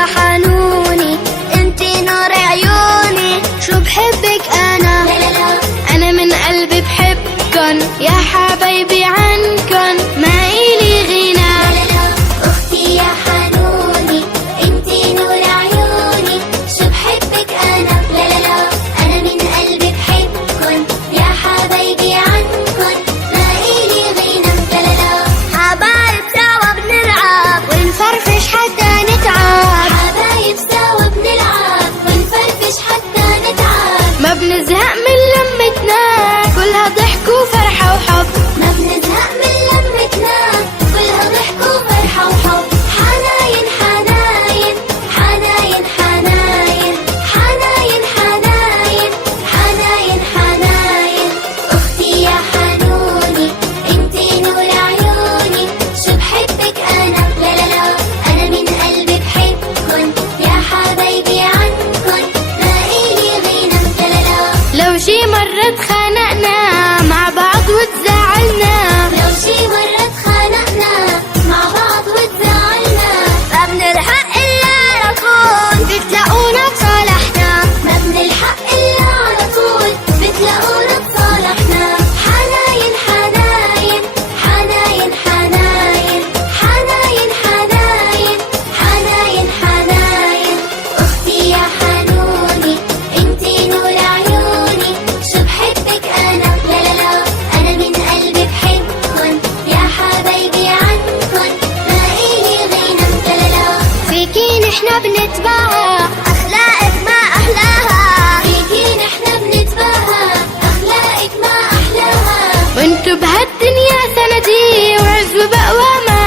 يا حنوني انتي نور عيوني، شو بحبك انا انا من قلبي بحبكن يا حبايبي عنكن ما إلي غنى. اختي يا حنوني انتي نور عيوني، شو بحبك انا انا من قلبي بحبكن يا حبايبي عنكن ما إلي غنى. حبايب سوا بنلعب ونفرفش حتى نتعب، حبايب سوا بنلعب ونفرفش حتى نتعب، ما بنزهق من لمتنا كلها ضحك وفرحة وحب، ما بنزهق من لمتنا كلها ضحك وفرحة وحب. حناين حناين حناين حناين حناين حناين حناين حناين. اختي يا حنوني انتي نور عيوني، شو بحبك انا انا من قلبي بحبكن يا حبايبي عنكن ما إلي غنى. لو شي مرة اتخانقنا مع بعض وتزعلنا، لو شي مرة اتخانقنا مع بعض وتزعلنا، ما بنلحق إلا على طول بتلاقونا تصالحنا، ما بنلحق إلا على طول بتلاقونا تصالحنا. حناين حناين حناين حناين حناين حناين حناين حناين. اختي يا حنوني انتي نور عيوني، شو بحبك انا انا من قلبي بحبكن يا حبايبي عنكن ما إلي غنى. فيكي نحنا بنتباهى أخلاقك ما أحلاها، فيكي نحنا بنتباهى أخلاقك ما أحلاها، وانتو بهالدنيا سندي وعز وبقوى ما